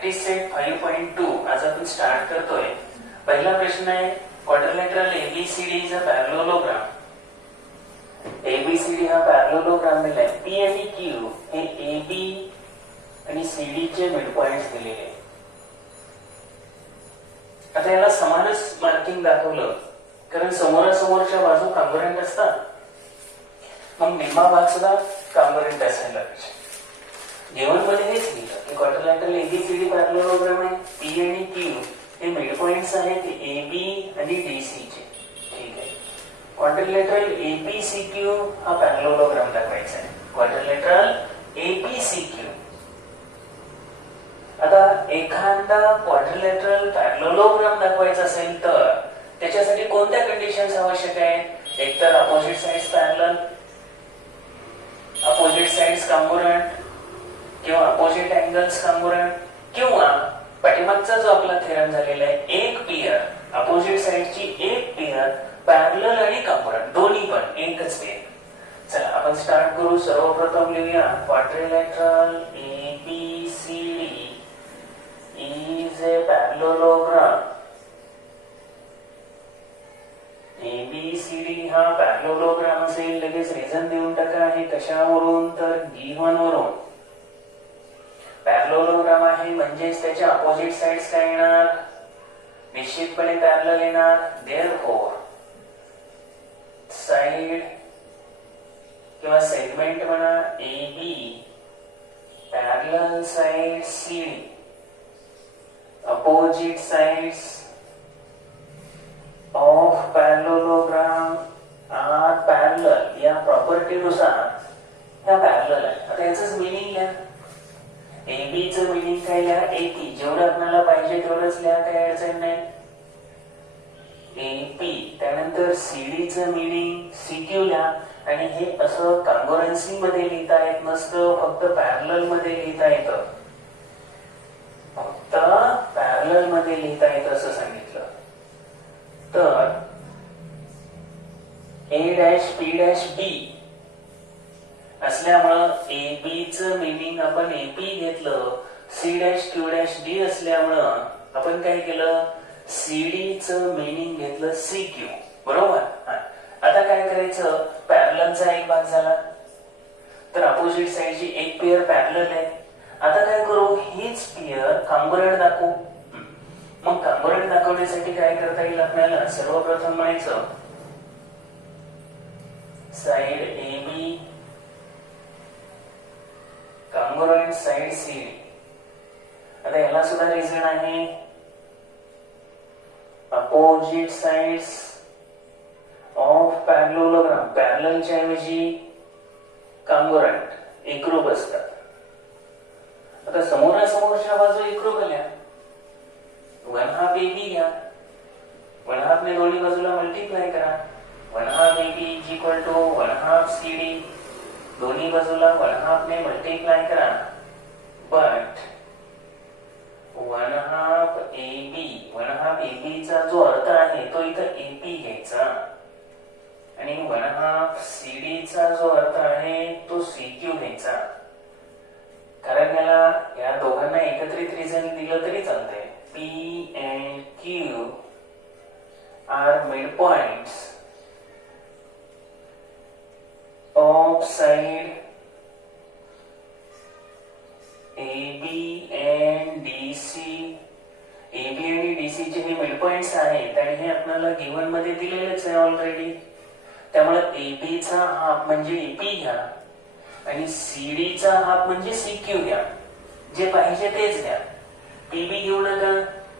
Practice set 5.2 आज आपण start करतोय. पहिला प्रश्न आहे quadrilateral ABCD is a parallelogram. ABCD हा पॅरलोलोग्राम दिलाय. पी आणि क्यू हे एबी आणि सीडी चे मिड पॉइंट्स दिलेले आहेत. आता याला समानच मार्किंग दाखवलं कारण समोरासमोरच्या बाजू कॉन्ग्रुएंट असतात. मग निम्मा भाग सुद्धा कॉन्ग्रुएंट असायला पाहिजे. गिवन मध्ये हेच लिहिलं की क्वाड्रिलॅटरल एबीसीडी पॅरलोलोग्राम आहे. पी आणि क्यू हे मिड पॉइंट्स आहेत एबी आणि डीसी चे. ठीक आहे. क्वाड्रिलॅटरल एबीसीक्यू हा पॅरलोलोग्राम दाखवायचा आहे. क्वाड्रिलॅटरल एबीसीक्यू. आता एखादा क्वाड्रिलॅटरल पॅरलोलोग्राम दाखवायचा असेल तर त्याच्यासाठी कोणत्या कंडिशन्स आवश्यक आहेत? एकतर opposite sides parallel, opposite sides congruent किंवा अपोजिट एंगल्स कॉन्ग्रुएंट, किंवा पाठीमागचा जो आपला थेरम झालेला आहे एक पेयर अपोजिट साइडची एक पेयर पॅरलल आणि कॉन्ग्रुएंट दोन्ही पण एकच पेयर. चला आपण स्टार्ट करू. सर्वप्रथम लिहूया quadrilateral ABCD is a parallelogram. ABCD हा पॅरलोलोग्राम असेल. लगेच रिझन देऊन टाका. हे कशावरून? तर गिव्हन वरून. पॅरलोलोग्राम आहे म्हणजेच त्याच्या अपोजिट साइड्स काय येणार? निश्चितपणे पॅरलल येणार. देअरफॉर साइड किंवा सेगमेंट म्हणा AB parallel side CD opposite sides of parallelogram are parallel. या प्रॉपर्टी नुसार ह्या पॅरलल आहे. आता याचंच मिनिंग घ्या. AB चं मिनिंग काय लिहा? AP. जेवढं आपल्याला पाहिजे तेवढंच लिहा, काही अडचण नाही. AP. त्यानंतर CD चं मिनिंग CQ लिहा. आणि हे असं कॉन्ग्रुएन्सी मध्ये लिहिता येत नसतं, फक्त पॅरलल मध्ये लिहिता येतं. फक्त पॅरलल मध्ये लिहिता येतं असं सांगितलं. तर A', P', B असल्यामुळं AB चं मिनिंग आपण AP घेतलं. C', Q', D असल्यामुळं आपण काय केलं? CD चं मिनिंग घेतलं CQ. बरोबर. आता काय करायचं? पॅरललचा एक भाग झाला तर अपोजिट साइडची एक पेयर पॅरलल आहे. आता काय करू? हीच पेयर कॉन्ग्रुएंट दाखवू. मग कॉन्ग्रुएंट दाखवण्यासाठी काय करता येईल आपल्याला? सर्वप्रथम म्हणायचं side AB congruent side CD. आता याला सुद्धा रिझन आहे. अपोजिट साइड्स ऑफ पॅरलोलोग्राम पॅरललच्या ऐवजी कॉन्ग्रुएंट एकरूप असतात. आता समोरासमोरच्या बाजू एकरूप आल्या. 1/2 AB घ्या. 1/2 ने दोन्ही बाजूला मल्टिप्लाय करा. 1/2 AB is equal to 1/2 CD. दोन्ही बाजूला 1/2 ने मल्टिप्लाय करा. बट 1/2 AB चा जो अर्थ आहे तो इथं AP घ्यायचा आणि 1/2 CD चा जो अर्थ आहे तो CQ घ्यायचा. कारण या दोघांना एकत्रित रिझन दिलं तरी चालतंय. P and Q are midpoints of side AB and DC. AB आणि DC चे हे मिड पॉइंट्स आहेत आणि हे आपल्याला गिव्हन मध्ये दिलेलेच आहे ऑलरेडी. त्यामुळे AB चा हाफ म्हणजे AP घ्या आणि CD चा हाफ म्हणजे CQ घ्या. जे पाहिजे तेच घ्या. PB घेऊ नका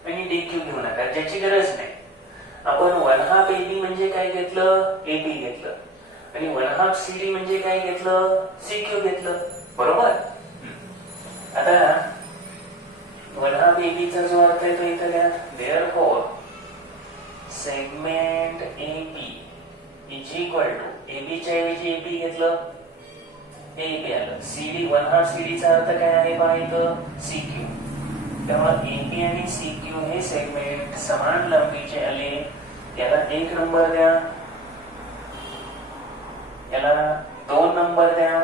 आणि DQ घेऊ नका, ज्याची गरज नाही. आपण 1/2 AB म्हणजे काय घेतलं? AP घेतलं. आणि 1/2 CD म्हणजे काय घेतलं? CQ घेतलं. बरोबर. आता 1/2 AB चा जो अर्थ आहे तो इथं घ्या. Therefore segment AB is equal to AB च्या ऐवजी AP घेतलं, AP आलं. CD 1/2 CD चा अर्थ काय आहे पहा इथं? CQ. त्यामुळे AB आणि CQ हे सेगमेंट समान लांबीचे आले. याला 1 नंबर द्या, याला 2 नंबर द्या.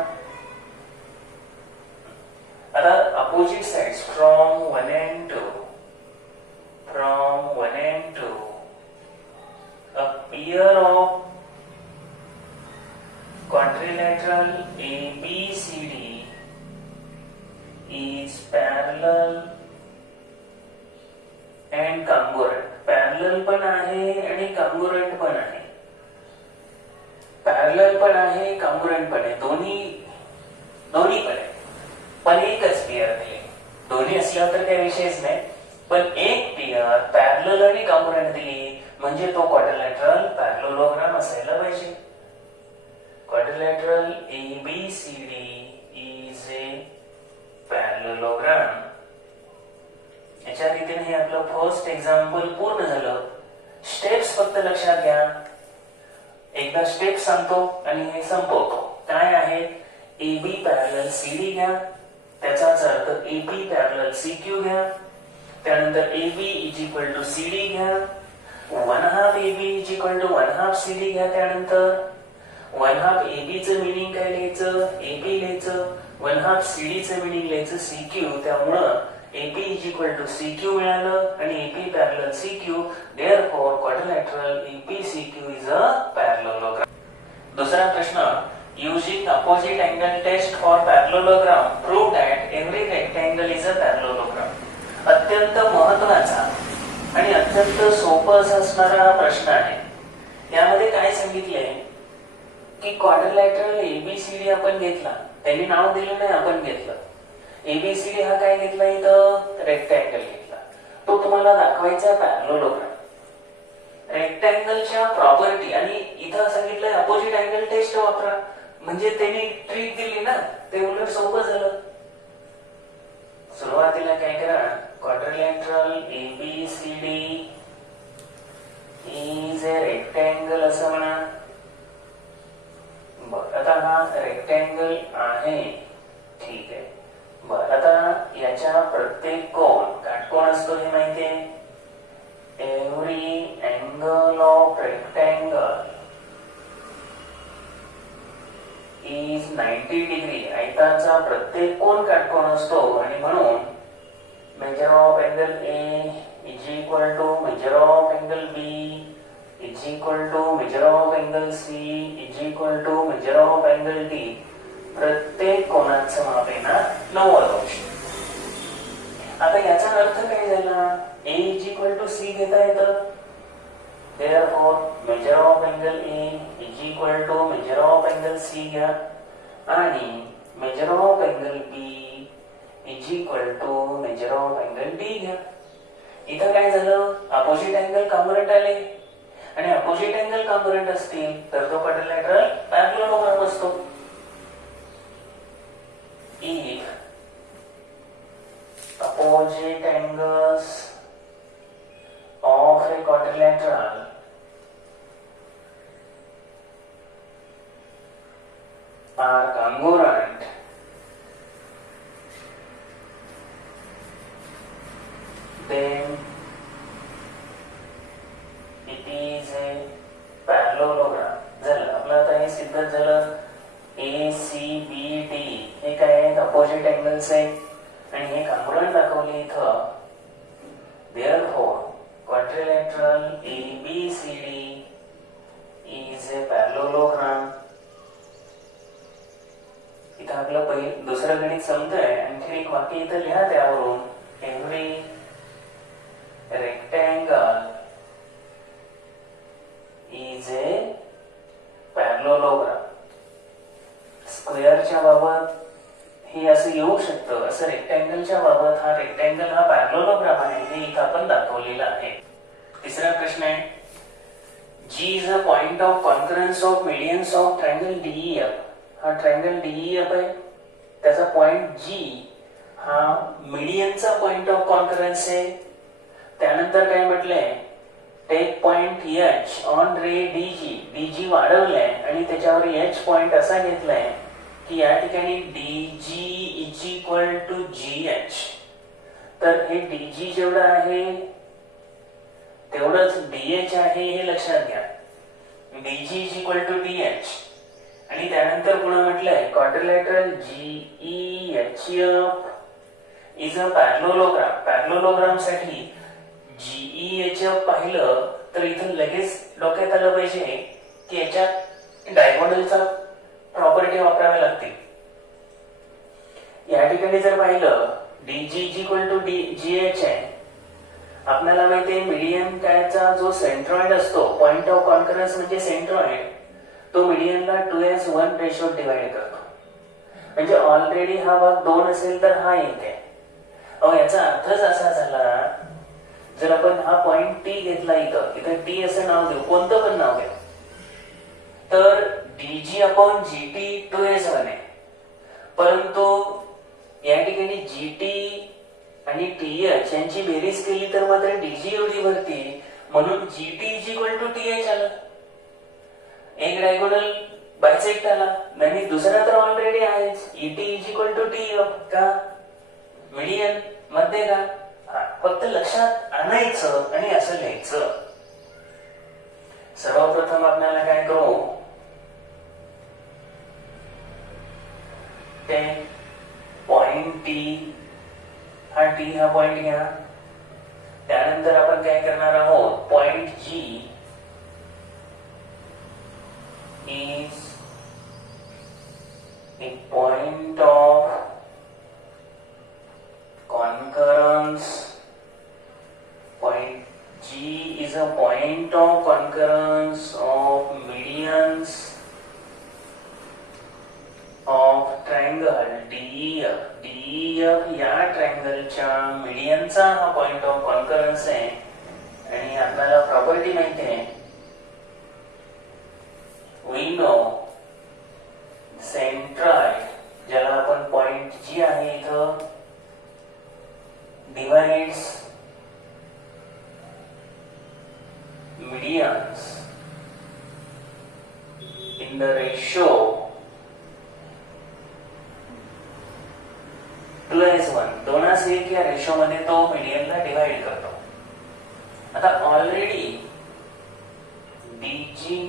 आता opposite sides from 1 and quadrilateral ABCD is parallel and congruent. Parallel पण आहे आणि कॉन्ग्रुएंट पण आहे. पॅरलल पण आहे, कॉन्ग्रुएंट पण आहे, दोन्ही पण आहे. पण एकच पेअर दिले. दोन्ही असल्यावर तर काही विषयच नाही, पण एक पेअर पॅरलल आणि कॉन्ग्रुएंट दिली म्हणजे तो क्वाड्रिलॅटरल पॅरलोलोग्राम असायला पाहिजे. Quadrilateral ABCD is a parallelogram. याच्या रीतीने हे आपलं फर्स्ट एक्झाम्पल पूर्ण झालं. स्टेप्स फक्त लक्षात घ्या. एकदा स्टेप सांगतो आणि हे संपवतो. काय आहे? AB पॅरलल CD घ्या, त्याचाच अर्थ AB पॅरलल CQ घ्या. त्यानंतर AB is equal to CD घ्या. 1/2 AB is equal to 1/2 CD घ्या. त्यानंतर 1/2 AB चं मिनिंग काय लिहायचं? AB लिहायचं. 1/2 CD चं मिनिंग लिहायचं CQ. त्यामुळं AP is equal to CQ मिळालं आणि AP parallel CQ. Therefore, quadrilateral APCQ is a parallelogram. दुसरा प्रश्न, using opposite angle test for parallelogram, prove that every rectangle is a parallelogram. अत्यंत महत्त्वाचा आणि अत्यंत सोपा असणारा हा प्रश्न आहे. यामध्ये काय सांगितलंय की क्वाड्रिलॅटरल ABCD आपण घेतला, त्यांनी नाव दिलं नाही, आपण घेतलं. ABCD हा काय घेतला? इथं रेक्टँगल घेतला. तो तुम्हाला दाखवायचा पॅरलोलोग्राम. रेक्टँगलच्या प्रॉपर्टी आणि इथं सांगितलंय अपोजिट अँगल टेस्ट वापरा, म्हणजे त्यांनी ट्रिक दिली ना, ते उलट सोपं झालं. सुरुवातीला काय करा? Quadrilateral ABCD is A rectangle असं म्हणा. बरं, आता हा रेक्टँगल आहे, ठीक आहे. बर, आता याच्या प्रत्येक कोण काटकोन असतो हे माहितीये. Every angle of rectangle is 90 degree. आयताचा प्रत्येक कोण काटकोन असतो आणि म्हणून measure of angle A is equal to measure of angle B is equal to measure of angle C is equal to measure of angle D. प्रत्येक कोणाचं माप येणार 90 अंश. आता याचा अर्थ काय झाला? A is equal to C घेता येतं. Therefore, measure of angle A is equal to measure of angle C घ्या आणि measure of angle B is equal to measure of angle D घ्या. इथं काय झालं? अपोजिट अँगल कॉन्ग्रुएंट आले आणि अपोजिट अँगल कॉन्ग्रुएंट असतील तर तो क्वाड्रिलॅटरल पॅरलोलोग्राम असतो. If opposite angles of a quadrilateral are congruent, then it is a parallelogram. झालं आपलं. आता हे सिद्ध झालं. ACBD हे काय आहेत? अपोजिट अँगल्स आहेत आणि हे कॉन्ग्रुएंट दाखवले इथं. Therefore, quadrilateral ABCD is a parallelogram. इथं आपलं दुसरं गणित संपतंय. आणखी एक वाक्य इथं लिहा त्यावरून. Every rectangle is a parallelogram. स्क्वेअरच्या बाबत हे असं येऊ शकतं, असं रेक्टँगलच्या बाबत हा रेक्टँगल हा पॅरलोलोग्राम आहे हे इथं आपण दाखवलेलं आहे. तिसरा प्रश्न आहे, G is a point of concurrence of medians of triangle DEF. हा ट्रायंगल DEF आहे, त्याचा पॉइंट G हा मीडियनचा पॉइंट ऑफ कॉन्करन्स आहे. त्यानंतर काय म्हटलंय? Take point H on ray DG वाढवलाय आणि त्याच्यावर H पॉइंट असा घेतलाय की या ठिकाणी DG is equal to GH. तर हे DG जेवढं आहे तेवढंच DH आहे हे लक्षात घ्या. DG is equal to DH आणि त्यानंतर पुन्हा म्हटलंय quadrilateral GEHF is a parallelogram. Parallelogram साठी GEHF पाहिलं तर इथून लगेच डोक्यात आलं पाहिजे की याच्यात डायगोनलचा प्रॉपर्टी वापराव्या लागतील. या ठिकाणी जर पाहिलं डीजी इक्वल टू जीएच आहे. आपल्याला माहिती आहे मीडियन कायचा जो सेंट्रॉइड असतो, पॉइंट ऑफ कॉन्करन्स म्हणजे सेंट्रॉइड, तो मीडियनला 2:1 रेशो डिवाइड करतो. म्हणजे ऑलरेडी हा भाग 2 असेल तर हा 1 आहे. याचा अर्थच असा झाला, जर आपण हा पॉइंट टी घेतला, इथं टी असं नाव देऊ, कोणतं पण नाव घ्या, तर डीजी अपॉन जीटी 2:1 आहे. परंतु या ठिकाणी जीटी आणि टीएच यांची बेरीज केली तर मात्र डीजी एवढी भरती, म्हणून GT is equal to TH आलं. एक डायगोनल बायसेक्ट आला आणि दुसरा तर ऑलरेडी आहेच, ET is equal to T का मीडियन मध्ये का. फक्त लक्षात आणायचं आणि असं लिहायचं. सर्वप्रथम आपल्याला काय करू, ते पॉइंट टी हा पॉइंट घ्या. त्यानंतर आपण काय करणार आहोत, point G is a point of concurrence. Point G is a point of concurrence of medians of triangle DEF. DEF या ट्रायंगलच्या मीडियनचा हा पॉइंट ऑफ कॉन्करन्स आहे. आणि आपल्याला प्रॉपर्टी माहिती आहे, वी नो सेंट्रॉइड, ज्याला आपण पॉइंट जी आहे इथं, divides medians in the ratio 2:1. 2:1 या रेशो मध्ये तो मीडियनला डिवाइड करतो. आता ऑलरेडी डीजी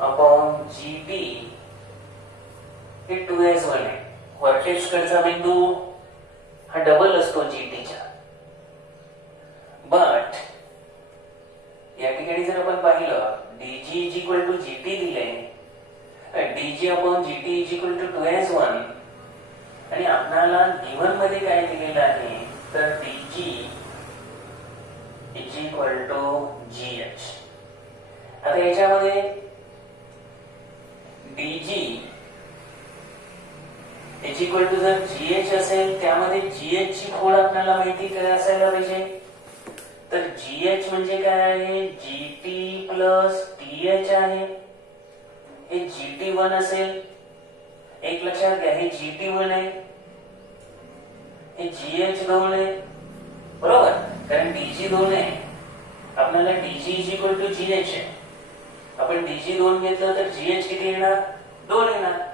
अपॉन जीटी हे 2:1 आहे. व्हर्टेक्स कडचा बिंदू हा डबल असतो जीटीच्या. बट या ठिकाणी जर आपण पाहिलं DG is equal to GT दिले, DG upon GT is equal to 2:1, आणि आपल्याला गिव्हन मध्ये काय दिलेलं आहे, तर DG is equal to GH. आता याच्यामध्ये डीजी इज इक्वल टू जर जीएच असेल, त्यामध्ये जीएच ची खोड आपल्याला माहिती काय असायला पाहिजे, तर जीएच म्हणजे काय आहे, जीटी प्लस टीएच आहे. हे GT1 असेल. एक लक्षात घ्या, हे GT1 आहे, हे GH2 आहे, बरोबर, कारण DG2 आहे. आपल्याला DG is equal to GH आहे. आपण DG2 घेतलं तर GH किती येणार, 2 येणार.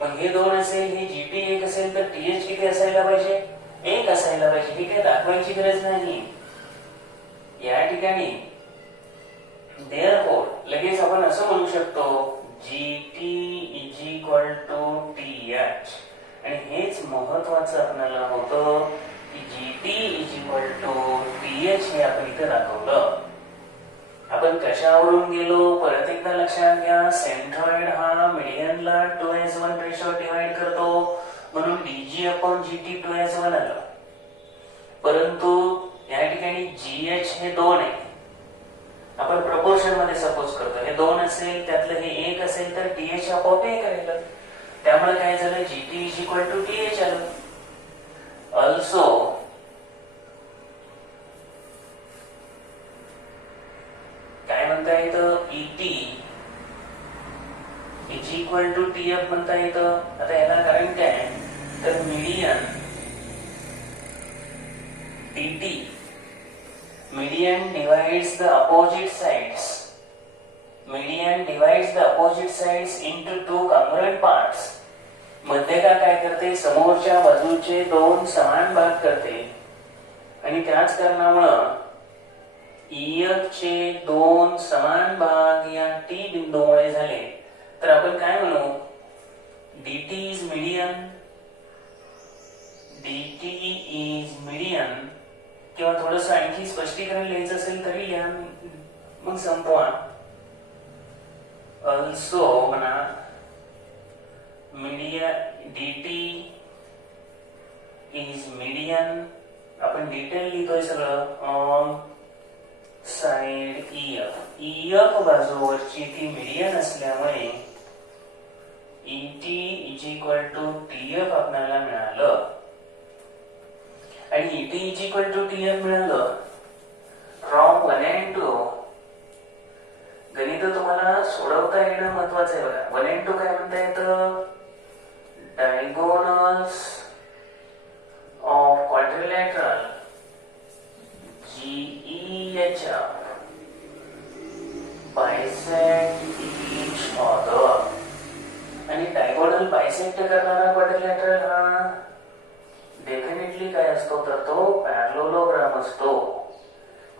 मग हे 2 असेल, हे GT 1 असेल, तर TH किती असायला पाहिजे, 1 असायला पाहिजे. हे काय दाखवायची गरज नाही या ठिकाणी. देअरफॉर लगेच आपण असं म्हणू शकतो, GT is equal to TH. आणि हेच महत्वाचं आपल्याला होतं की GT is equal to TH हे आपण इथे दाखवलं. आपण कशावरून गेलो, परत एकदा लक्षात घ्या, सेंट्रॉइड हा मीडियनला 2:1 रेशो डिवाइड करतो, म्हणून DG अपॉन GT 2:1 आलं. परंतु या ठिकाणी GH हे 2 आहे. आपण प्रपोर्शन मध्ये सपोज करतो, हे 2 असेल, त्यातलं हे 1 असेल, तर TH आपोआप 1 राहिलं. त्यामुळे काय झालं, GT is equal to TH आलं. ऑल्सो काय म्हणता येतं, ET is equal to TF म्हणता येतं. आता याला कारण काय, तर median DT, median divides the opposite sides. Median divides the opposite sides into two congruent parts. मध्यका काय करते, समोरच्या बाजूचे 2 समान भाग करते. आणि त्याच कारणामुळे EF चे 2 समान भाग या T बिंदूमुळे झाले. तर आपण काय म्हणू, DT is median, DT is median. किंवा थोडस आणखी स्पष्टीकरण लिहायचं असेल तरी लिहा, मग संपवा. ऑल्सो म्हणा मीडिया dt इज मीडियन. आपण डिटेल लिहितोय सगळं ऑन साइड EF बाजूवरची ती मीडियन असल्यामुळे ET is equal to TF आपल्याला मिळालं. आणि ET is equal to TF मिळालं. फ्रॉम 1 and 2 गणित तुम्हाला सोडवता येणं महत्वाचं आहे बघा. 1 and 2 काय म्हणता येतं? Diagonals of quadrilateral GEH bisect each other. आणि डायगोनल बायसेक्ट करणारा क्वाड्रिलॅटरल हा डेफिनेटली काय असतो तर तो पॅरलोलोग्राम असतो.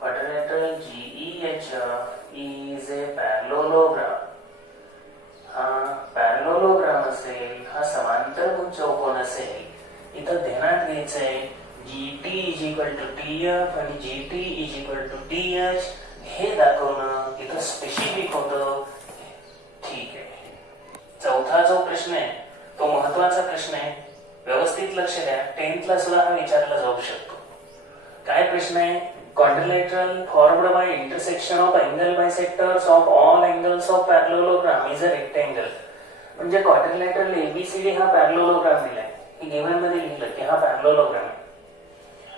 Quadrilateral GEH is a parallelogram. हा पॅरलोलोग्राम असेल, हा समांतरभुज चौकोन असेल. इथं ध्यानात घ्यायचंय GT is equal to TF आणि GT is equal to TH हे दाखवणं इथं स्पेसिफिक होतं. ठीक आहे. चौथा जो प्रश्न आहे तो महत्वाचा प्रश्न आहे. व्यवस्थित लक्ष द्या. 10th सुद्धा हा विचारला जाऊ शकतो. काय प्रश्न आहे? Quadrilateral formed by intersection of angle bisectors of all angles of parallelogram is a rectangle. म्हणजे क्वाड्रिलॅटरल ABCD हा पॅरलोलोग्राम दिलाय. हे गिव्हन मध्ये लिहिलं की हा पॅरलोलोग्राम आहे.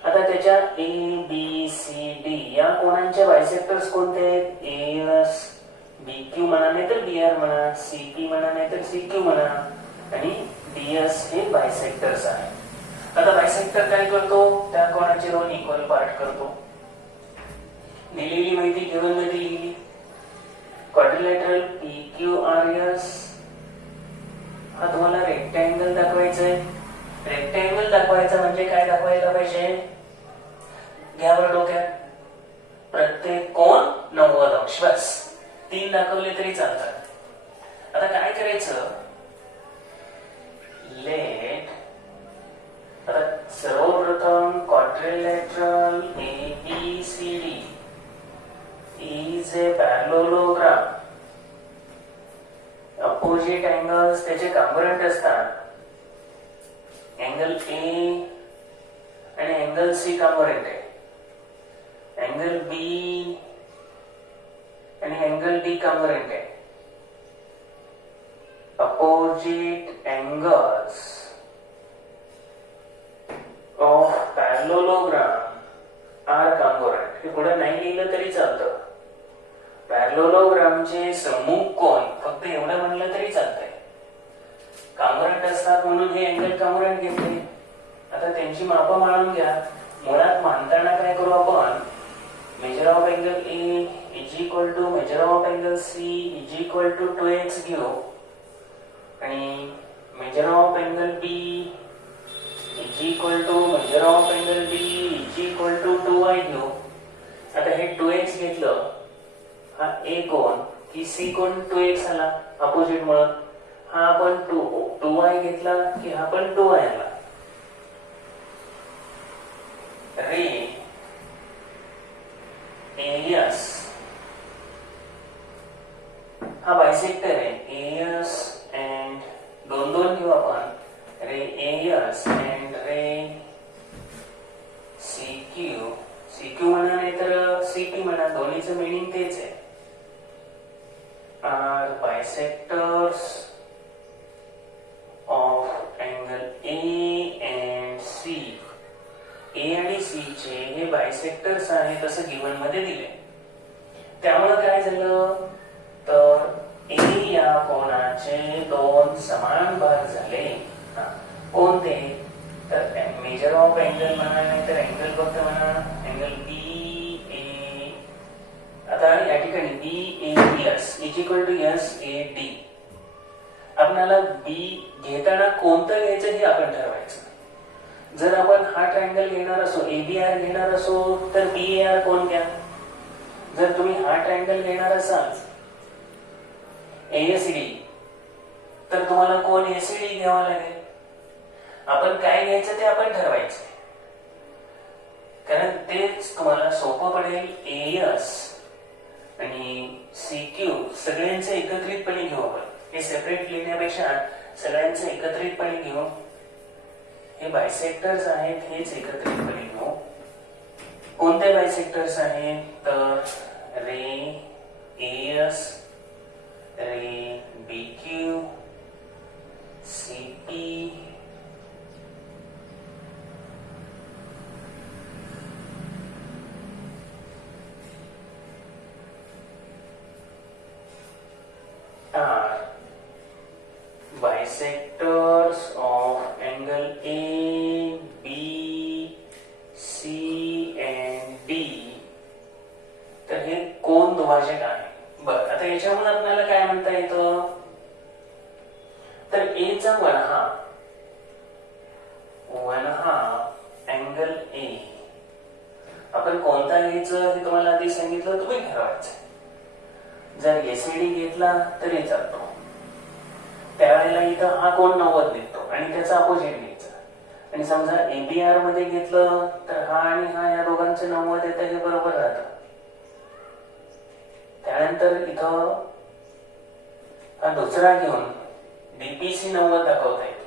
आता त्याच्या ABCD या कोणांचे बायसेक्टर्स कोणते आहेत? AS BQ म्हणा नाही तर BR म्हणा, CP म्हणा नाही तर CQ म्हणा आणि DS हे बायसेक्टर्स आहेत. आता बायसेक्टर काय करतो? त्या कोणाचे दोन इक्वल पार्ट करतो. दिलेली माहिती गिव्हन मध्ये लिहिली. क्वाड्रिलॅटरल PQRS हा तुम्हाला रेक्टँगल दाखवायचा आहे. रेक्टँगल दाखवायचा म्हणजे काय दाखवायला पाहिजे? घ्या बरं डोक्यात. प्रत्येक कोण 90 अंश. बस 3 दाखवले तरी चालतात. आता काय करायचं? लेट आता सर्वप्रथम quadrilateral ABCD is a parallelogram. Opposite angles त्याचे कॉम्पोनंट असतात. अँगल A आणि अँगल C कॉम्पोनंट आहे. अँगल B आणि अँगल D कॉम्पोनंट आहे. Opposite angles of parallelogram are component. हे पुढे नाही लिहिलं तरी चालतं. पॅरलोलोग्रामचे सम्मुख कोन फक्त एवढं म्हणलं तरी चालतंय. कॉम्पोनंट असतात म्हणून हे अँगल कॉम्पोनंट घेतले. आता त्यांची मापं मानून घ्या. मुळात मानताना काय करू आपण? Measure of angle A is equal to measure of angle C is equal to 2x घेऊ आणि measure of angle B is equal to measure of angle B is equal to 2y घेऊ. आता हे 2x घेतलं, हा A कोण की C कोण 2x आला अपोजिट मुळे. हा आपण 2y घेतला की हा पण 2y आला. रे AS हा बायसेक्टर आहे. AS अँड दोन दोन घेऊ आपण. रे AS अँड रे CQ म्हणा नाही तर CP म्हणा, दोन्हीचं मिनिंग तेच आहे. Are bisectors of angle A and C. A आणि C चे हे बायसेक्टर्स आहेत असं गिव्हन मध्ये दिले. त्यामुळे काय झालं तर A या कोणाचे दोन समान भाग झाले. कोणते? तर मेजर ऑफ अँगल म्हणा नाही तर अँगल फक्त म्हणा अँगल BA. आता या ठिकाणी BAS is equal to SAD. आपल्याला B घेताना कोणतं घ्यायचं हे आपण ठरवायचं. जर आपण हा ट्रायंगल घेणार असो, ABR घेणार असो तर BAR कोण घ्या. जर तुम्ही हा ट्रायंगल घेणार असाल ACD तर तुम्हाला कोण ACD घ्यावा लागेल. आपण काय घ्यायचं ते आपण ठरवायचं, कारण तेच तुम्हाला सोपं पडेल. AS आणि CQ सगळ्यांचे एकत्रितपणे घेऊ आपण. हे सेपरेट लिहिण्यापेक्षा सगळ्यांचे एकत्रितपणे घेऊ. हे बायसेक्टर्स आहेत, हेच एकत्रितपणे घेऊ. कोणते बायसेक्टर्स आहेत तर ray S, ray BQ, CP, are bisectors of angle A, B, C and D. तर हे कोन दुभाजक आहे. बरं, आता याच्यामुळे आपल्याला काय म्हणता येतं तर A चा वन हाफ अँगल A आपण कोणता घ्यायचं हे तुम्हाला आधी सांगितलं, तुम्ही ठरवायचं. जर एसीडी घेतला तरी चालतो, त्यावेळेला इथं हा कोण 90 निघतो आणि त्याचा अपोजिट घ्यायचा. आणि समजा एबीआर मध्ये घेतलं तर हा आणि हा या दोघांचे 90 येतं, हे बरोबर राहतं. त्यानंतर इथं हा दुसरा घेऊन डीपीसी 90 दाखवता येतो.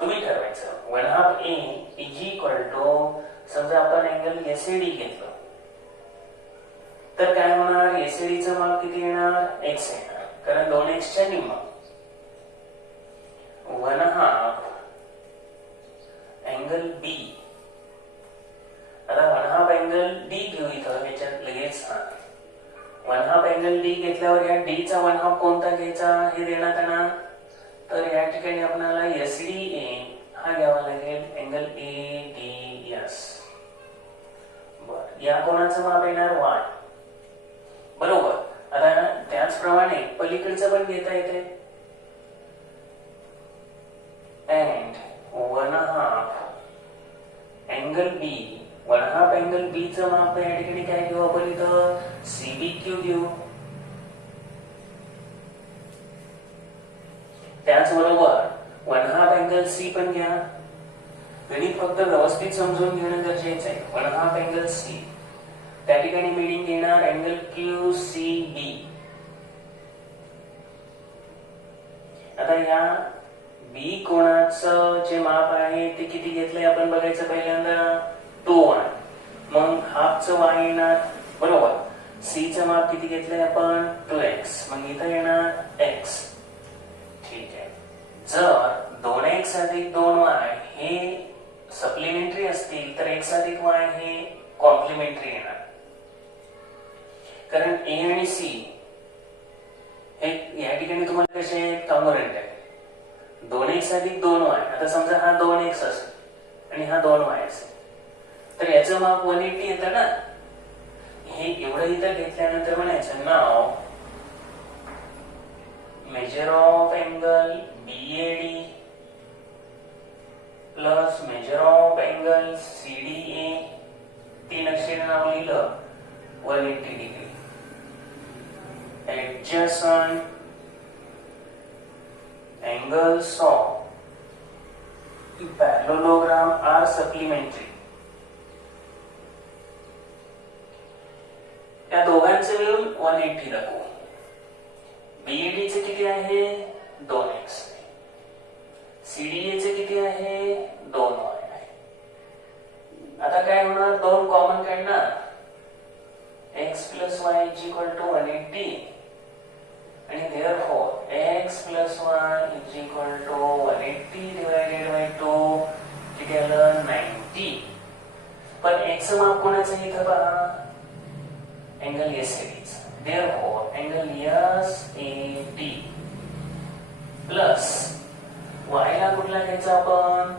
तुम्ही ठरवायचं. One half A is equal to, समजा आपण अँगल एसीडी घेतलं तर काय होणार, एसीडीचं माप किती येणार, एक्स येणार, कारण 2x च्या निम्मा. वन हाफ अँगल बी, आता वन हाफ अँगल डी घेऊ इथं याच्यात लगेच. वन हाफ अँगल डी घेतल्यावर या डी चा वन हाफ कोणता घ्यायचा हे देण्यात येणार. तर या ठिकाणी आपल्याला एसडी ए हा घ्यावा लागेल, अँगल ए डी एस. बर, या कोणाचं माप येणार वाय, बरोबर. आता त्याचप्रमाणे पलीकडचं पण घेता येते. And one half angle B, one half angle B चं माप या ठिकाणी काय घेऊ आपण इथं, सीबीक्यू घेऊ. त्याचबरोबर वन हाफ अँगल सी पण घ्या. गणित फक्त व्यवस्थित समजून घेणं गरजेचं आहे. वन हाफ अँगल सी, त्या ठिकाणी मिळून घेणार अँगल क्यू सी बी. आता या बी कोणाचं जे माप आहे ते किती घेतलंय आपण बघायचं. पहिल्यांदा 2y, मग हाफचं y येणार, बरोबर. सी चं माप किती घेतलंय आपण 2x, मग इथं येणार x. ठीक आहे. जर 2x अधिक 2y हे सप्लिमेंटरी असतील तर x अधिक y हे कॉम्प्लिमेंटरी येणार, कारण ए आणि सी हे या ठिकाणी तुम्हाला कसे कॉन्ग्रुएंट आहे. 2x अधिक 2y, आता समजा हा 2x असेल आणि हा 2y असेल तर याचं माप 180 येतं ना. हे एवढं इथं घेतल्यानंतर म्हणायचं नाव measure of angle BAD plus measure of angle CDA, 3 अक्षराने नाव लिहिलं 180 degree. Adjacent angles of parallelogram are supplementary. या दोघांचे मिळून 180 दाखवू. बीएडी चे किती आहे 2x, सीडीए चे किती आहे 2y आहे. आता काय होणार, 2 कॉमन काढणार, x plus y is equal to 180 आणि therefore x plus y is equal to 180 divided by 2 किती आलं 90. पण x माप कोणाचं आहे इथं पहा, angle ACD. therefore angle SAD plus y ला कुठला घ्यायचा आपण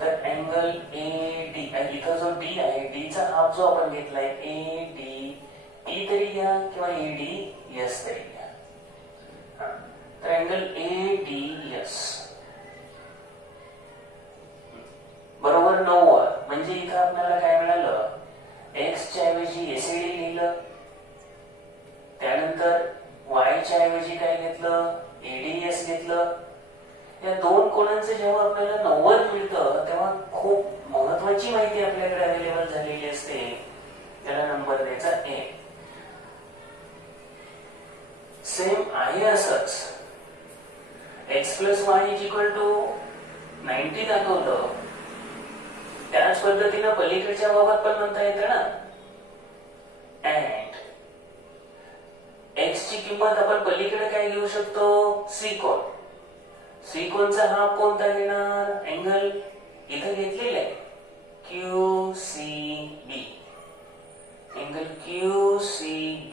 तर अँगल एडी. इथं जो डी आहे डी चा हाफ जो आपण घेतलाय एडी, ई तरी घ्या किंवा एडी एस तरी घ्या. तर अँगल एडीएस बरोबर 90. म्हणजे इथं आपल्याला काय मिळालं, एक्स च्या ऐवजी एसीडी लिहिलं, त्यानंतर वाय च्या ऐवजी काय घेतलं एडीएस घेतलं. या दोन कोणांचं जेव्हा आपल्याला 90 मिळतं तेव्हा खूप महत्वाची माहिती आपल्याकडे अवेलेबल झालेली असते, त्याला नंबर द्यायचा ए. सेम आहे असंच x plus Y is equal to 90 दाखवलं, त्याच पद्धतीनं पलीकडच्या बाबत पण म्हणता येतं ना. अँड x ची किंमत आपण पलीकडे काय घेऊ शकतो, सिकोन. सिकोनचा हाफ कोणता घेणार, अँगल इथं घेतलेला आहे QCB, अँगल QCB.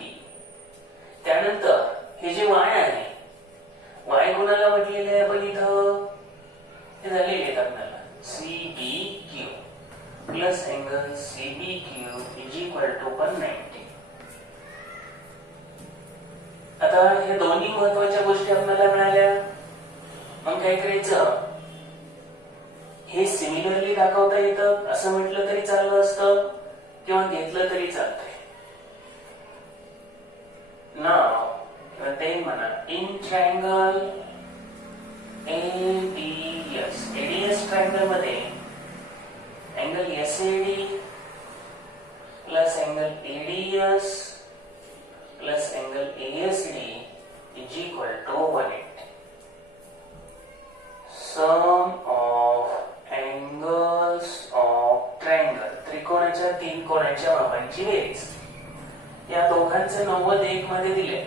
त्यानंतर हे जे y आहे, y कोणाला म्हटलेले आहे आपण इथं, हे झालेले आहेत आपल्याला CBQ plus angle CBQ is equal to 190. आता हे दोन्ही महत्वाच्या गोष्टी आपल्याला मिळाल्या. मग काय करायचं, हे सिमिलरली दाखवता येतं असं म्हटलं तरी चाललं असतं किंवा घेतलं तरी चालतंय. नाव ते म्हणा in triangle ADS, ADS triangle मध्ये angle SAD plus angle ADS plus angle ASD is equal to 180. Sum of angles of triangle, त्रिकोणाच्या तीन कोणाच्या मापांची बेरीज. या दोघांचे 90 एक मध्ये दिले,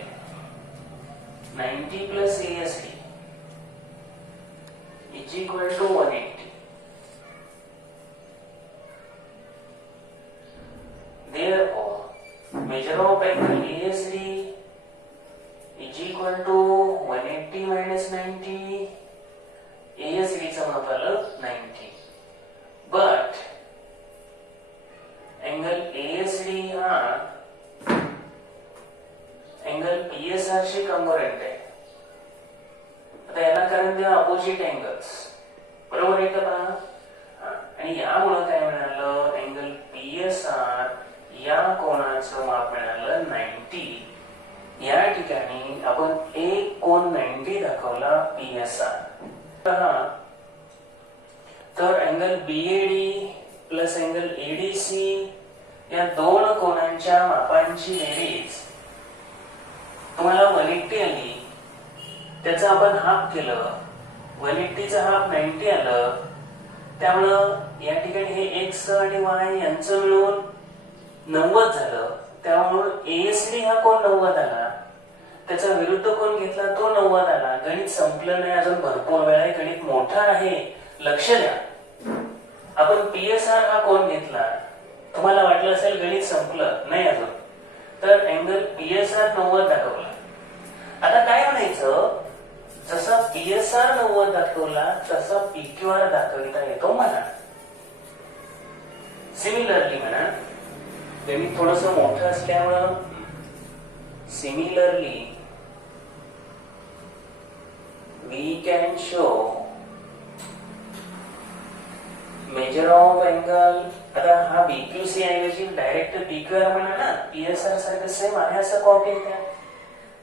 90 plus ASD is equal to 180. Therefore, measure of angle ASD is equal to 180 minus 90. ASD चा माप आलं 90. But angle ASD हा angle PSR शी कॉन्ग्रुएंट आहे. आता याला कारण द्या अपोजिट अँगल्स, बरोबर आहे का पहा. आणि यामुळे काय मिळालं, अँगल PSR या कोणाचं माप मिळालं 90. या ठिकाणी आपण एक कोन 90 दाखवला PSR. तर angle BAD plus angle ADC या दोन कोनांच्या मापांची बेरीज तुम्हाला 180 आली. त्याचं आपण हाफ केलं, 180चं हाफ 90 आलं. त्यामुळं या ठिकाणी हे x आणि y यांचं मिळून 90 झालं. त्यामुळे ASD हा कोण 90 आला, त्याचा विरुद्ध कोण घेतला तो 90 आला. गणित संपलं नाही, अजून भरपूर वेळ आहे, गणित मोठा आहे, लक्ष द्या. आपण PSR हा कोण घेतला, तुम्हाला वाटलं असेल गणित संपलं, नाही अजून. तर अँगल PSR 90 दाखवला. आता काय म्हणायचं, जसा PSR 90 दाखवला तसा PQR दाखवता येतो म्हणा. सिमिलरली म्हणा, गणित थोडस मोठं असल्यामुळं similarly we can show measure of angle. आता हा BQC ऐवजी डायरेक्ट PQR म्हणा ना, PSR सारखं सेम आहे असं कॉपी करा.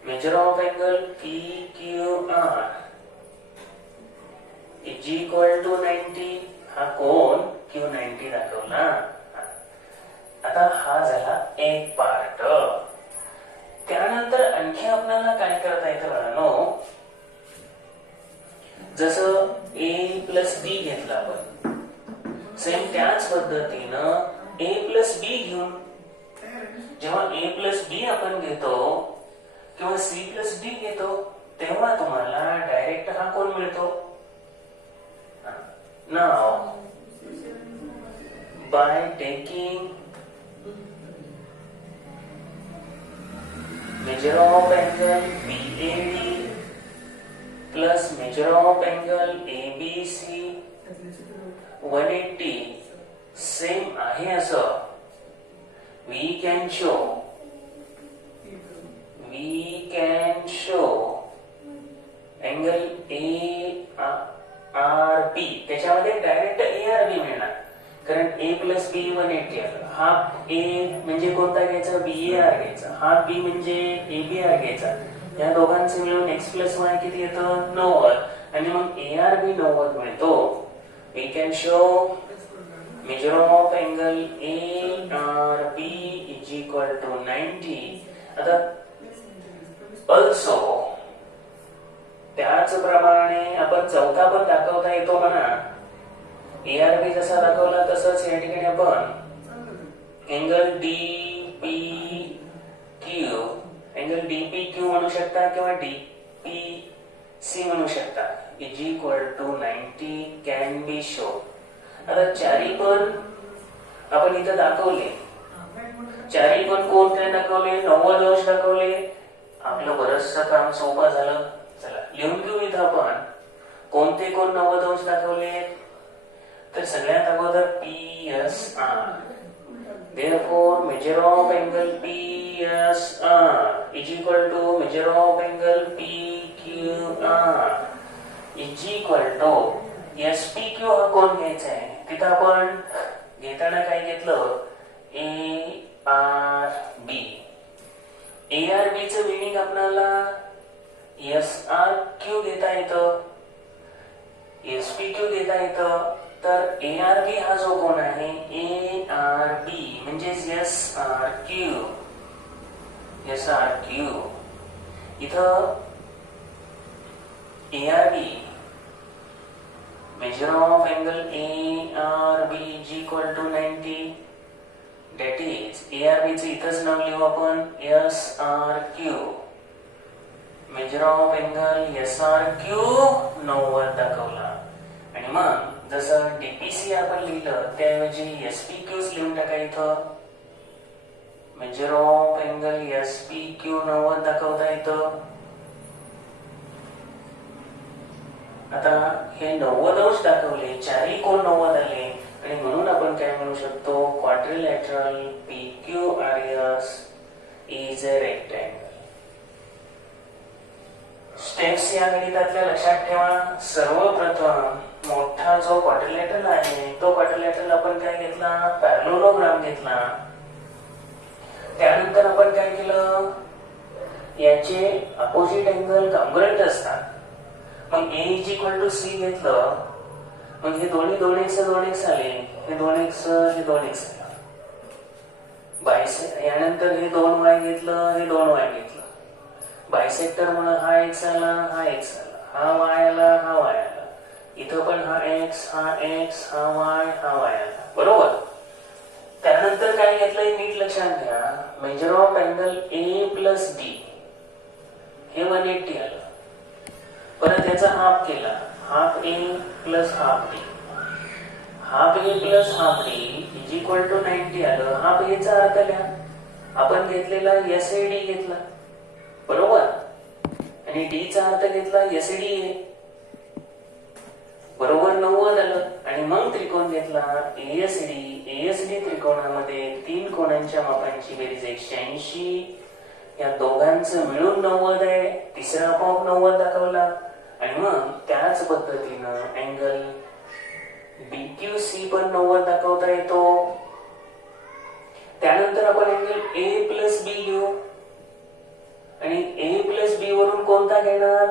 Measure of angle PQR is equal to 90. हा कोण Q90 दाखवला. आता हा झाला एक पार्ट. त्यानंतर आणखी आपल्याला काय करता येतं बघा, जसं A प्लस B घेतला आपण, सेम त्याच पद्धतीनं A प्लस B घेऊन, जेव्हा A प्लस B आपण घेतो किंवा C प्लस D घेतो, तेव्हा तुम्हाला डायरेक्ट हा कोण मिळतो. नाव by taking measure of angle BAD plus measure of angle ABC 180 same आहे असं we can show angle ARB. त्याच्यामध्ये डायरेक्ट ARB मिळणार, कारण A प्लस B 180 आलं. हाफ A म्हणजे कोणता घ्यायचा, BAR घ्यायचा. हाफ B म्हणजे ABR घ्यायचा. या दोघांचे मिळून x प्लस y किती येतं, 90. आणि मग ARB 90 मिळतो. We can show measure of angle ARB is equal to 90. आता also त्याचप्रमाणे आपण चौथा पण दाखवता येतो म्हणा. ARB जसा दाखवला तसंच या ठिकाणी आपण अँगल DPQ म्हणू शकता किंवा DPC म्हणू शकता is equal to 90 can be show. आता चारी पण आपण इथं दाखवले. चारी पण कोण काय दाखवले? 90 अंश दाखवले. आपलं बरंचसं काम सोपं झालं. चला लिहून घेऊ इथं आपण कोणते कोण 90 अंश दाखवले. तर सगळ्यात अगोदर PSR. Therefore, measure of angle PSR is equal to measure of angle PQR is equal to SPQ हा कोण घ्यायचा आहे? तिथं आपण घेताना काय घेतलं? ARB. ARB चं मिनिंग आपल्याला SRQ घेता येतं, SPQ घेता येतं. तर ARB हा जो कोण आहे ARB म्हणजे SRQ. इथं ARB measure of angle ARB is equal to 90. That is ARB चं इथंच नाव लिहू आपण SRQ. measure of angle SRQ 90 दाखवला. आणि मग जसं DPC आपण लिहिलं त्याऐवजी SPQ लिहून टाका इथं. मेजर ऑफ अँगल SPQ 90 दाखवता येतं. आता हे 90 अंश दाखवले, चारही कोण 90 आले आणि म्हणून आपण काय म्हणू शकतो? Quadrilateral PQRS is a rectangle. Steps या गणितातल्या लक्षात ठेवा. सर्वप्रथम मोठा जो क्वाड्रिलॅटरल आहे तो क्वाड्रिलॅटरल आपण काय घेतला? पॅरलोग्राम घेतला. त्यानंतर आपण काय केलं? याचे अपोजिट अँगल कॉन्ग्रुएंट असतात. मग A is equal to C घेतलं. मग हे दोन्ही 2x आले, हे 2x आलं. यानंतर हे 2y घेतलं, हे 2y घेतलं. बायसेक्टर म्हणून हा x आला, हा x आला, हा y आला, हा y आला. इथं पण हा x, हा y, हा y आला. बरोबर. त्यानंतर काय घेतलंय नीट लक्षात घ्या. Measure of angle A plus D हे 180 आलं. परत याचा हाफ केला, half A plus half D. Half A plus half D is equal to 90 आलं. हाफ A चा अर्थ लिहा. आपण घेतलेला SAD घेतला, बरोबर. आणि D चा अर्थ घेतला SDA, बरोबर 90 आलं. आणि मग त्रिकोण घेतला ASD त्रिकोणामध्ये 3 कोणांच्या मापांची बेरीज 180. या दोघांचं मिळून 90 आहे. तिसरा आपोआप 90 दाखवला. आणि मग त्याच पद्धतीनं अँगल BQC पण 90 दाखवता येतो. त्यानंतर आपण अँगल A प्लस B घेऊ आणि A प्लस B वरून कोणता घेणार?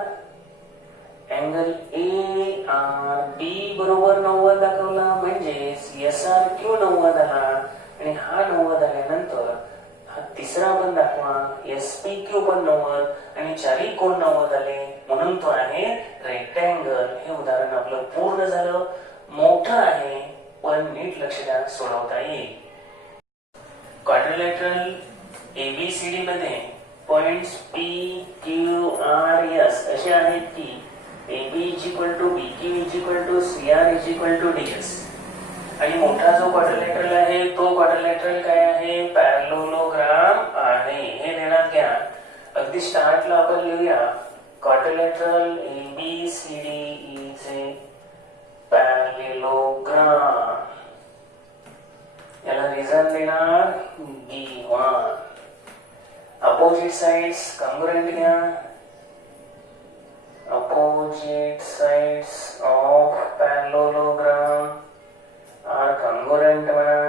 अँगल ARB बरोबर 90 दाखवला. म्हणजे SRQ 90 आला. आणि हा 90 आल्यानंतर हा तिसरा पण दाखवा, SPQ पण 90. आणि चारही कोण 90 आले म्हणून तो आहे रेक्टँगल. हे उदाहरण आपलं पूर्ण झालं. मोठं आहे पण नीट लक्ष द्या, सोडवता येईल. क्वाड्रिलॅटरल ABCD मध्ये पॉइंट्स PQRS असे आहेत की AB is equal to BQ is equal to CR is equal to DS. आणि मोठा जो क्वाड्रिलॅटरल आहे तो क्वाड्रिलॅटरल काय आहे? पॅरलोग्राम आहे. हे ध्यानात घ्या. अगदी स्टार्टला आपण लिहूया quadrilateral ABCD is a parallelogram. याला रिझन देणार B1. अपोजिट साइड्स कॉन्ग्रुएंट घ्या. Opposite sides of parallelogram are congruent म्हणा.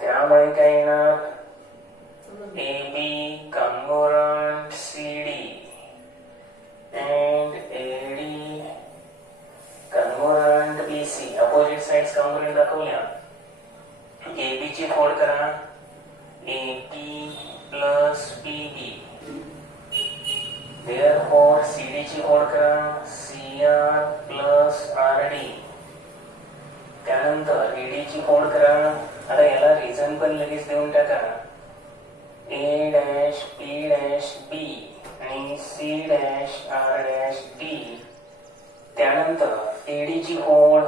त्यामुळे काय येणार? AB congruent CD and AD congruent BC. Opposite sides congruent दाखवल्या. AB ची फोड करा. AB plus BB Therefore CD ची ओढ करा CR प्लस RD. त्यानंतर AD ची ओढ करा. आता याला रिझन पण लगेच देऊन टाका. A dash P dash B आणि C dash R dash D. त्यानंतर AD ची ओढ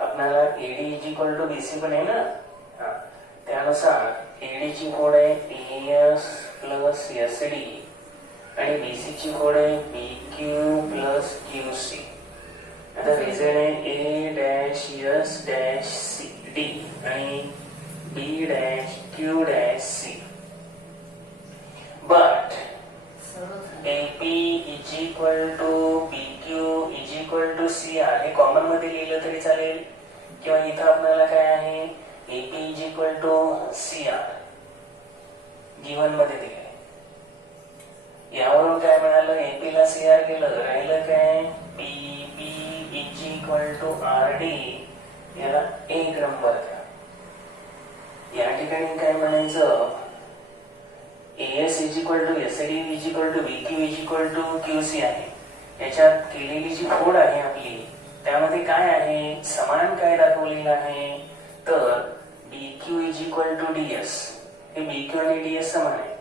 आपल्याला AD is equal to BC पण आहे ना. त्यानुसार AD ची ओढ आहे AS प्लस SD आणि BC ची ओढ आहे BQ प्लस QC. आता रिझन आहे A dash S dash D आणि B dash Q dash C. But AP is equal to BQ is equal to CR हे कॉमन मध्ये लिहिलं तरी चालेल, किंवा इथं आपल्याला काय आहे AP is equal to CR given मध्ये दिले. यावरून काय मिळालं, AP ला CR केलं, राहिलं काय PP is equal to RD. याला एक नंबर द्या. या ठिकाणी काय म्हणायचं, AS is equal to SD is equal to BQ is equal to QC आहे. याच्यात केलेली जी फोड आहे आपली त्यामध्ये काय आहे, समान काय दाखवलेलं आहे, तर BQ is equal to DS. हे BQ आणि DS समान आहे.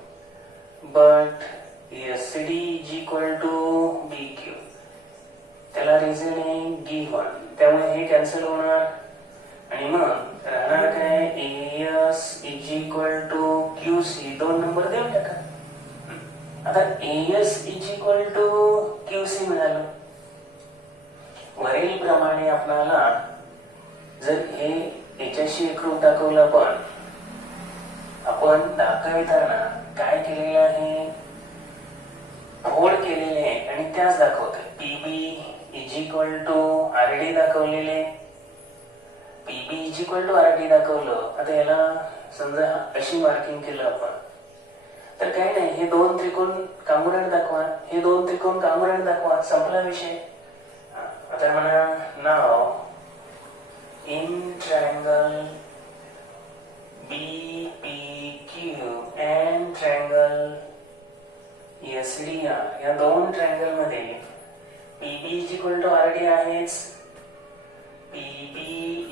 But SD is equal to BQ त्याला रिझन आहे गिव्हन, त्यामुळे हे कॅन्सल होणार आणि मग राहणार काय AS is equal to QC. दोन नंबर देऊन टाका. आता AS is equal to QC मिळालं. वरील प्रमाणे आपल्याला जर हे याच्याशी एकरूप दाखवलं, पण आपण दाखविताना काय केलेलं आहे, फोड केलेले आहे आणि त्याच दाखवतोय. PB is equal to RD दाखवलेले, PB is equal to RD दाखवलं. आता याला समजा अशी मार्किंग केलं आपण, तर काय नाही, हे दोन त्रिकोण कांगोरंड दाखवा, हे दोन त्रिकोण कांगोरंड दाखवा, संपला विषय. आता म्हणा नाव in triangle BPQ and triangle SDR या दोन ट्रायंगल मध्ये PB is equal to RD आहेच. PB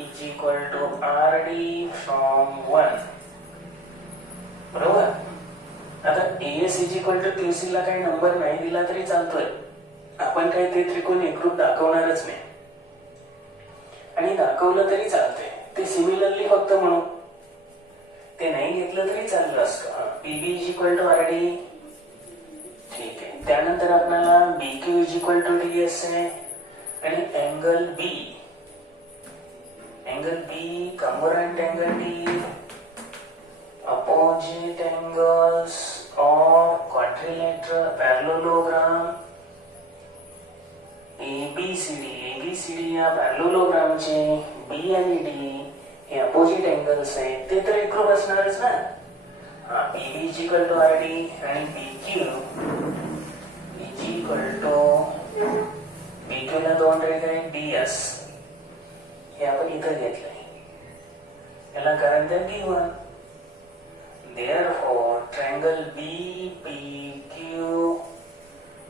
is equal to RD फ्रॉम 1. बरोबर. आता AS is equal to QC ला काही नंबर नाही दिला तरी चालतोय, आपण काही ते त्रिकोण एकरूप दाखवणारच नाही, आणि दाखवलं तरी चालतंय. ते सिमिलरली फक्त म्हणू, ते नाही घेतलं तरी चाललं असतं. PB is equal to RD. ठीक आहे. त्यानंतर आपल्याला BQ is equal to DS आहे आणि angle B component angle D opposite angles of quadrilateral parallelogram ABCD या पॅरलोलोग्रामचे B आणि D हे अपोजिट अँगल्स आहेत, ते तर एकरूप असणारच ना. PB is equal to RD आणि BQ is equal to BQ ला दोन रेघ आहेत DS. हे आपण इथं घेतलंय, याला कारण तर given. Therefore, triangle BPQ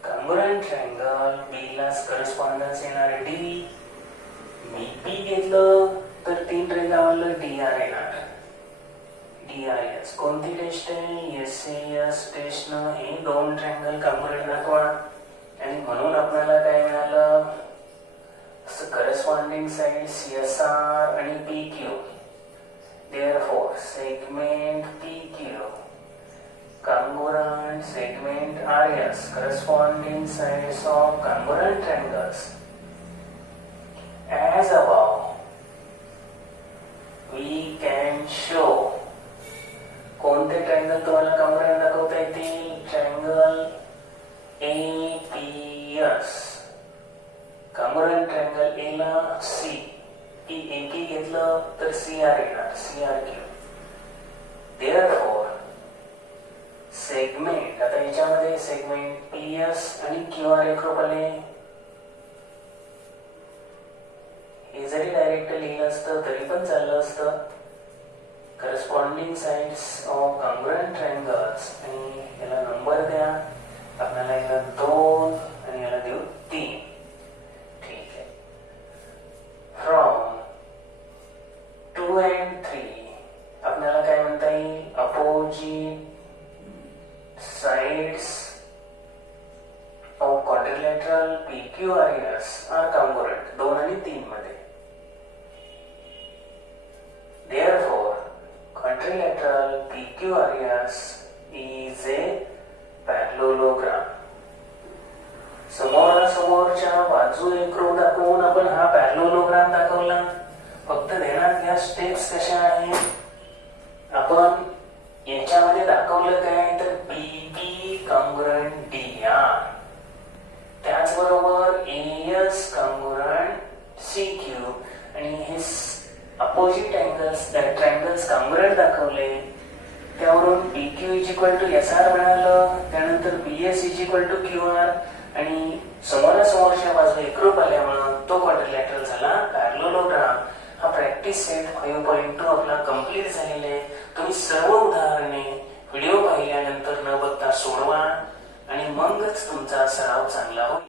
congruent triangle B ला correspondence येणार D. BP घेतलं तर तीन रेघांवरलं DR येणार. DRS कोणती टेस्ट आहे, SAS टेस्ट न हे दोन ट्रायंगल congruent दाखवा, आणि म्हणून आपल्याला काय मिळालं, corresponding side CSR आणि PQ. Therefore, segment PQ congruent segment RS corresponding sides of congruent triangles as above. We can show कोणते ट्रायंगल तुम्हाला congruent दाखवता येतील, triangle APS congruent triangle A ला C AP घेतलं तर CR येणार, CRQ. Therefore, सेगमेंट, आता याच्यामध्ये सेगमेंट PS आणि QR एकरूप आले. हे जरी डायरेक्ट लिहिलं असतं तरी पण चाललं असतं. Corresponding sides of congruent triangles आणि याला नंबर द्या. आपल्याला याला 2 आणि याला देऊ 3. ठीक आहे. फ्रॉम 2 and 3 आपल्याला काय म्हणता येईल? Opposite sides of quadrilateral PQRS are congruent 2 आणि 3 मध्ये. Therefore, quadrilateral PQRS is a parallelogram. समोरासमोरच्या बाजू एकरूप दाखवून आपण हा पॅरलोलोग्राम दाखवला. फक्त ध्यानात घ्या स्टेप्स कशा आहेत. आपण याच्यामध्ये दाखवलं काय तर PB कॉन्ग्रुएंट DR, त्याचबरोबर AS कॉन्ग्रुएंट CQ आणि हे अपोजिट अँगल्स ट्रायंगल्स कॉन्ग्रुएंट दाखवले. त्यावरून PQ SR मिळालं. त्यानंतर BS QR आणि समोरासमोरच्या बाजू एकरूप आल्यामुळे तो क्वाड्रिलॅटरल झाला पॅरलोलोग्राम. हा प्रॅक्टिस सेट 5.2 आपला कंप्लीट झालेला आहे. तुम्ही सर्व उदाहरणे व्हिडिओ पाहिल्यानंतर न बघता सोडवा आणि मगच तुमचा सराव चांगला होईल.